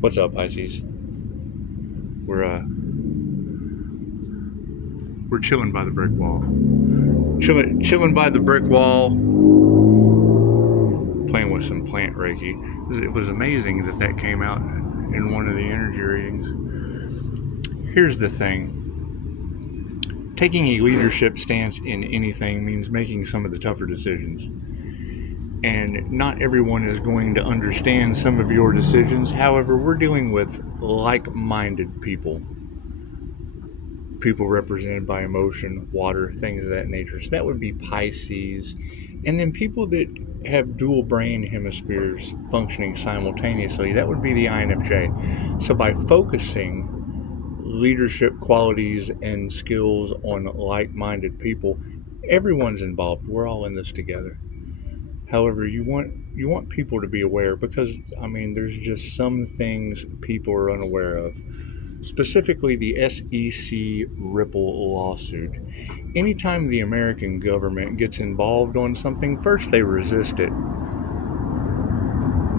What's up, Pisces? We're chilling by the brick wall. Chilling by the brick wall, playing with some plant Reiki. It was amazing that came out in one of the energy readings. Here's the thing. Taking a leadership stance in anything means making some of the tougher decisions. And not everyone is going to understand some of your decisions. However, we're dealing with like-minded people. People represented by emotion, water, things of that nature. So that would be Pisces. And then people that have dual brain hemispheres functioning simultaneously, that would be the INFJ. So by focusing leadership qualities and skills on like-minded people, everyone's involved. We're all in this together. However, you want people to be aware because, there's just some things people are unaware of. Specifically, the SEC Ripple lawsuit. Anytime the American government gets involved on something, first they resist it.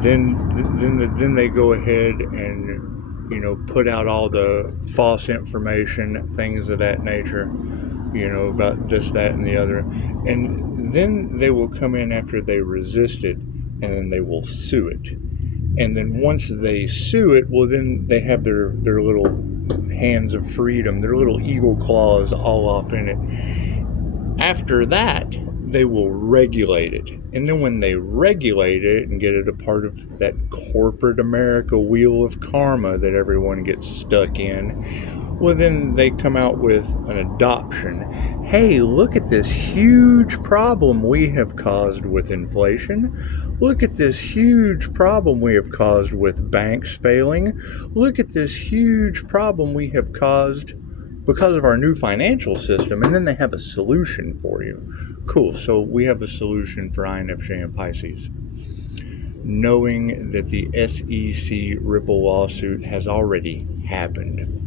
Then they go ahead and put out all the false information, things of that nature, about this, that, and the other. And then they will come in after they resist it, and then they will sue it. And then once they sue it, well, then they have their little hands of freedom, their little eagle claws all off in it. After that, they will regulate it. And then when they regulate it and get it a part of that corporate America wheel of karma that everyone gets stuck in, well, then they come out with an adoption. Hey, look at this huge problem we have caused with inflation. Look at this huge problem we have caused with banks failing. Look at this huge problem we have caused because of our new financial system. And then they have a solution for you. Cool. So we have a solution for INFJ and Pisces. Knowing that the SEC Ripple lawsuit has already happened.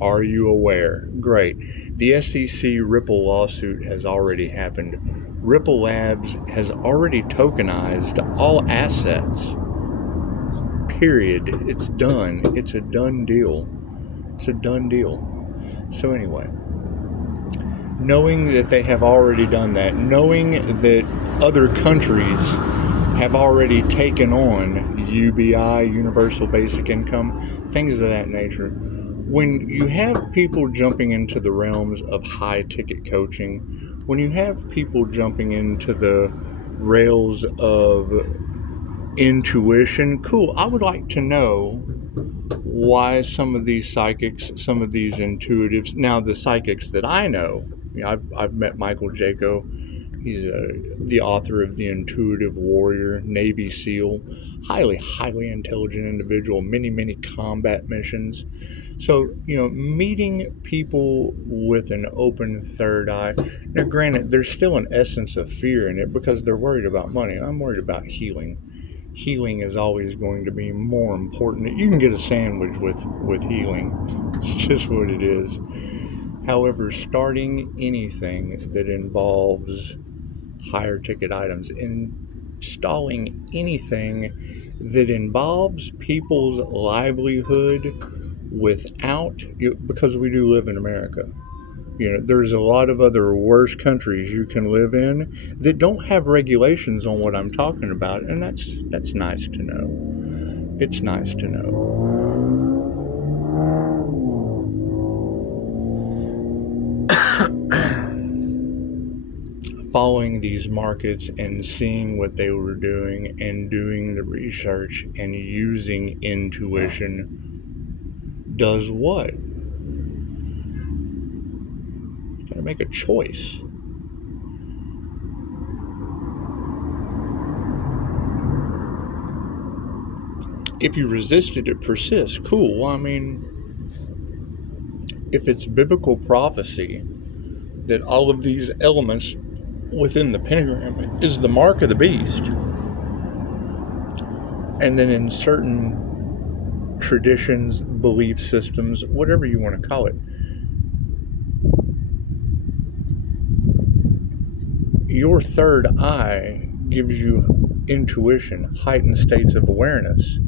Are you aware? Great. The SEC Ripple lawsuit has already happened. Ripple Labs has already tokenized all assets. Period. It's done. It's a done deal. It's a done deal. So anyway, knowing that they have already done that, knowing that other countries have already taken on UBI, Universal Basic Income, things of that nature. When you have people jumping into the realms of high-ticket coaching, when you have people jumping into the rails of intuition, cool, I would like to know why some of these psychics, some of these intuitives, now the psychics that I know, I've met Michael Jaco. He's the author of The Intuitive Warrior, Navy SEAL, highly, highly intelligent individual, many combat missions. So, meeting people with an open third eye. Now, granted, there's still an essence of fear in it because they're worried about money. I'm worried about healing. Healing is always going to be more important. You can get a sandwich with healing. It's just what it is. However, starting anything that involves higher ticket items, installing anything that involves people's livelihood because we do live in America. There's a lot of other worse countries you can live in that don't have regulations on what I'm talking about, and that's nice to know. It's nice to know. Following these markets and seeing what they were doing and doing the research and using intuition does what? You gotta make a choice. If you resist it, it persists. Cool. Well, if it's biblical prophecy that all of these elements within the pentagram is the mark of the beast, and then in certain traditions, belief systems, whatever you want to call it, your third eye gives you intuition, heightened states of awareness.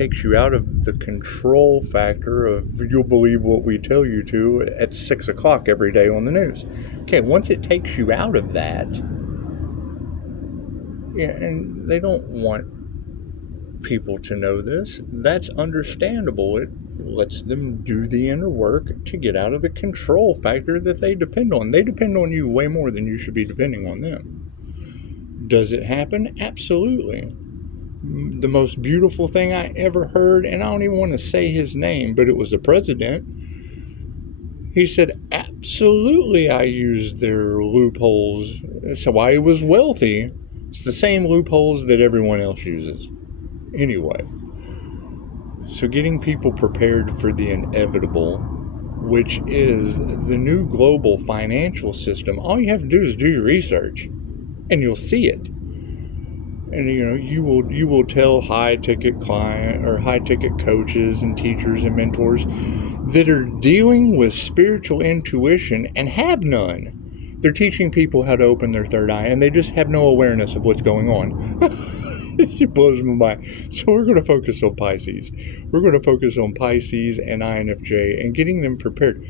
takes you out of the control factor of you'll believe what we tell you to at 6 o'clock every day on the news. Okay, once it takes you out of that, yeah, and they don't want people to know this, that's understandable. It lets them do the inner work to get out of the control factor that they depend on. They depend on you way more than you should be depending on them. Does it happen? Absolutely. The most beautiful thing I ever heard, and I don't even want to say his name, but it was the president. He said, absolutely, I used their loopholes. So I was wealthy. It's the same loopholes that everyone else uses. Anyway, so getting people prepared for the inevitable, which is the new global financial system, all you have to do is do your research, and you'll see it. And you will tell high-ticket client or high-ticket coaches and teachers and mentors that are dealing with spiritual intuition and have none. They're teaching people how to open their third eye, and they just have no awareness of what's going on. It blows my mind. So we're going to focus on Pisces. We're going to focus on Pisces and INFJ and getting them prepared.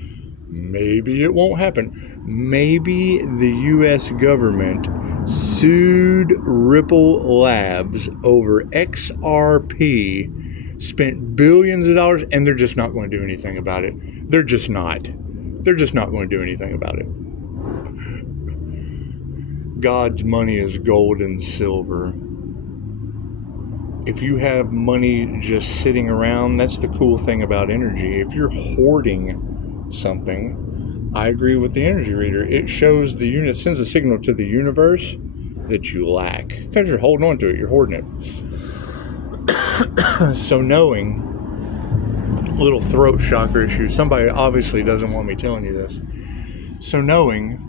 Maybe it won't happen. Maybe the U.S. government sued Ripple Labs over XRP, spent billions of dollars, and they're just not going to do anything about it. They're just not. They're just not going to do anything about it. God's money is gold and silver. If you have money just sitting around, that's the cool thing about energy. If you're hoarding something, I agree with the energy reader. It shows sends a signal to the universe that you lack because you're holding on to it, you're hoarding it. So knowing, little throat chakra issue, somebody obviously doesn't want me telling you this. So knowing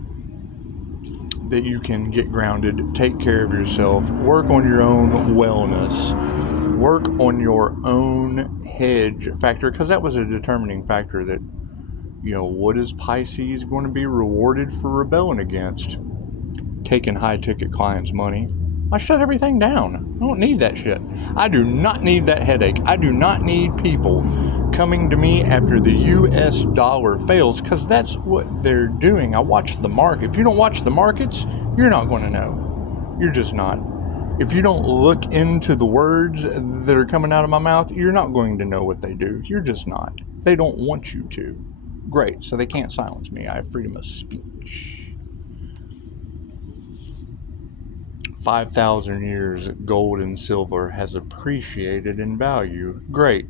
that you can get grounded, take care of yourself, work on your own wellness, work on your own hedge factor, because that was a determining factor that, what is Pisces going to be rewarded for rebelling against? Taking high-ticket clients' money. I shut everything down. I don't need that shit. I do not need that headache. I do not need people coming to me after the U.S. dollar fails, because that's what they're doing. I watch the market. If you don't watch the markets, you're not going to know. You're just not. If you don't look into the words that are coming out of my mouth, you're not going to know what they do. You're just not. They don't want you to. Great, so they can't silence me. I have freedom of speech. 5,000 years, gold and silver has appreciated in value. Great.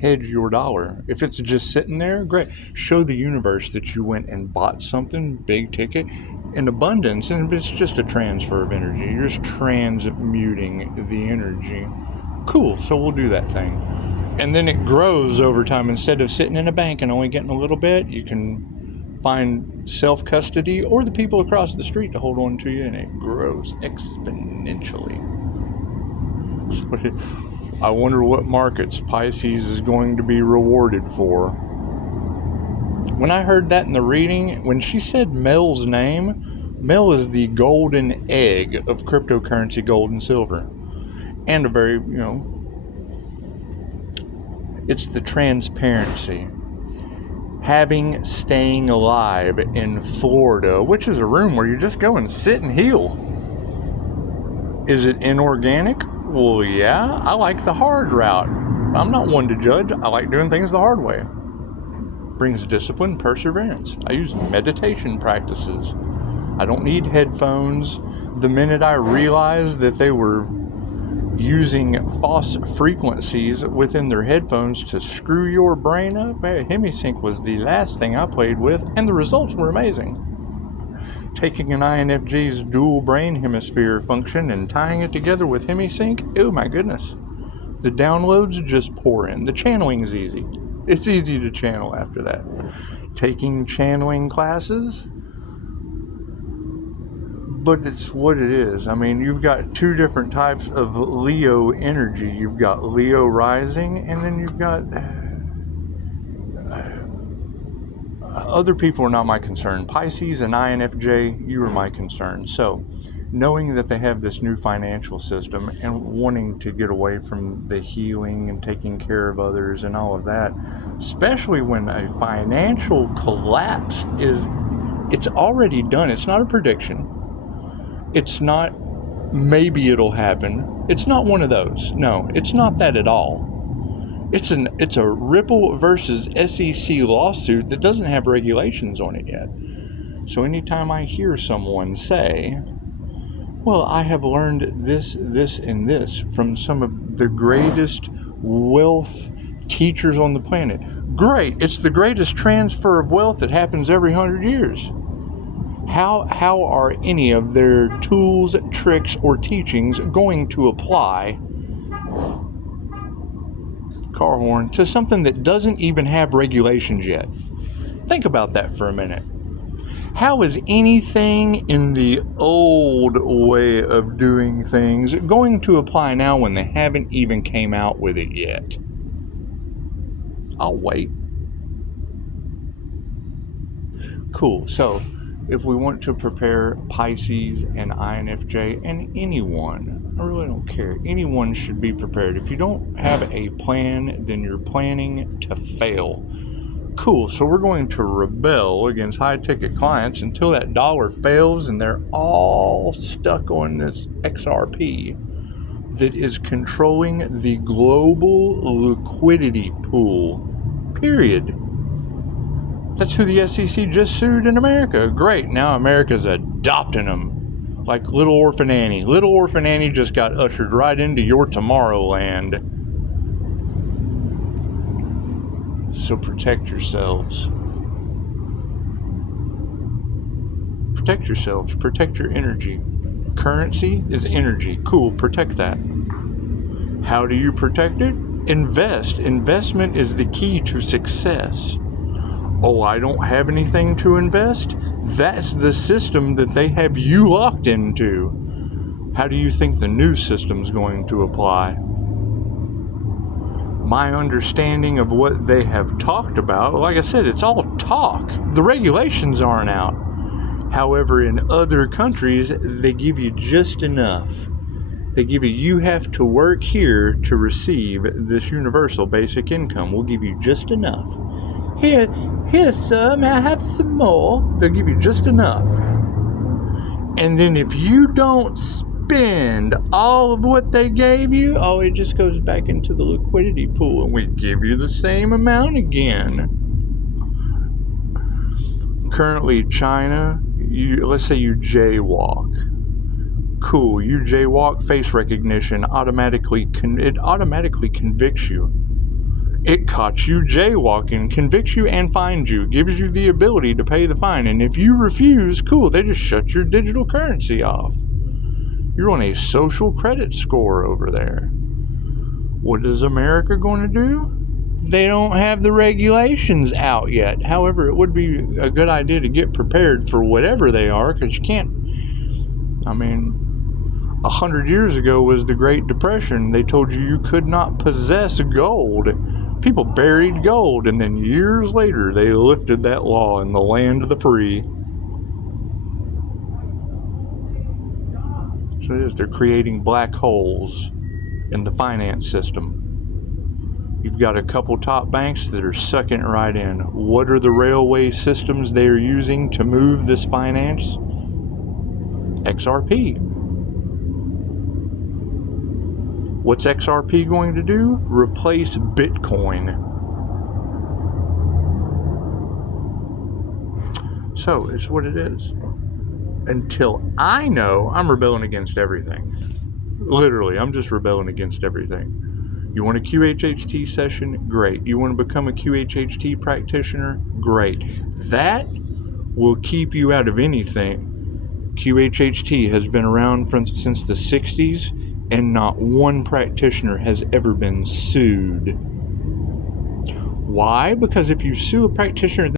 Hedge your dollar. If it's just sitting there, great. Show the universe that you went and bought something, big ticket, in abundance, and it's just a transfer of energy. You're just transmuting the energy. Cool, so we'll do that thing. And then it grows over time. Instead of sitting in a bank and only getting a little bit, you can find self-custody or the people across the street to hold on to you, and it grows exponentially. I wonder what markets Pisces is going to be rewarded for. When I heard that in the reading, when she said Mel's name, Mel is the golden egg of cryptocurrency, gold and silver. And a very, it's the transparency. Staying alive in Florida, which is a room where you just go and sit and heal. Is it inorganic? Well, yeah, I like the hard route. I'm not one to judge. I like doing things the hard way. Brings discipline, perseverance. I use meditation practices. I don't need headphones. The minute I realized that they were using false frequencies within their headphones to screw your brain up, HemiSync was the last thing I played with, and the results were amazing. Taking an INFJ's dual brain hemisphere function and tying it together with HemiSync, oh my goodness. The downloads just pour in. The channeling is easy. It's easy to channel after that. Taking channeling classes, but it's what it is. I mean, you've got two different types of Leo energy. You've got Leo rising, and then you've got other people are not my concern. Pisces and INFJ, you are my concern. So, knowing that they have this new financial system and wanting to get away from the healing and taking care of others and all of that, especially when a financial collapse it's already done. It's not a prediction. It's not maybe it'll happen. It's not one of those. No, it's not that at all. It's a Ripple versus SEC lawsuit that doesn't have regulations on it yet. So anytime I hear someone say, well, I have learned this, and this from some of the greatest wealth teachers on the planet. Great. It's the greatest transfer of wealth that happens every 100 years. How are any of their tools, tricks, or teachings going to apply, car horn, to something that doesn't even have regulations yet? Think about that for a minute. How is anything in the old way of doing things going to apply now when they haven't even came out with it yet? I'll wait. Cool. So, if we want to prepare Pisces and INFJ and anyone, I really don't care, anyone should be prepared. If you don't have a plan, then you're planning to fail. Cool, so we're going to rebel against high-ticket clients until that dollar fails and they're all stuck on this XRP that is controlling the global liquidity pool, period. That's who the SEC just sued in America. Great, now America's adopting them like Little Orphan Annie. Little Orphan Annie just got ushered right into your Tomorrowland. So protect yourselves. Protect yourselves. Protect your energy. Currency is energy. Cool, protect that. How do you protect it? Invest. Investment is the key to success. Oh, I don't have anything to invest? That's the system that they have you locked into. How do you think the new system's going to apply? My understanding of what they have talked about, like I said, it's all talk. The regulations aren't out. However, in other countries, they give you just enough. They give you have to work here to receive this universal basic income. We'll give you just enough. Here, sir, may I have some more? They'll give you just enough. And then if you don't spend all of what they gave you, oh, it just goes back into the liquidity pool and we give you the same amount again. Currently, China, let's say you jaywalk. Cool, you jaywalk, face recognition automatically convicts you. It caught you jaywalking, convicts you and fines you, gives you the ability to pay the fine. And if you refuse, cool, they just shut your digital currency off. You're on a social credit score over there. What is America going to do? They don't have the regulations out yet. However, it would be a good idea to get prepared for whatever they are, because you can't, 100 years ago was the Great Depression. They told you could not possess gold. People buried gold, and then years later they lifted that law in the land of the free. So it is. They're creating black holes in the finance system. You've got a couple top banks that are sucking it right in. What are the railway systems they are using to move this finance? XRP. What's XRP going to do? Replace Bitcoin. So, it's what it is. Until I know, I'm rebelling against everything. Literally, I'm just rebelling against everything. You want a QHHT session? Great. You want to become a QHHT practitioner? Great. That will keep you out of anything. QHHT has been around since the 60s. And not one practitioner has ever been sued. Why? Because if you sue a practitioner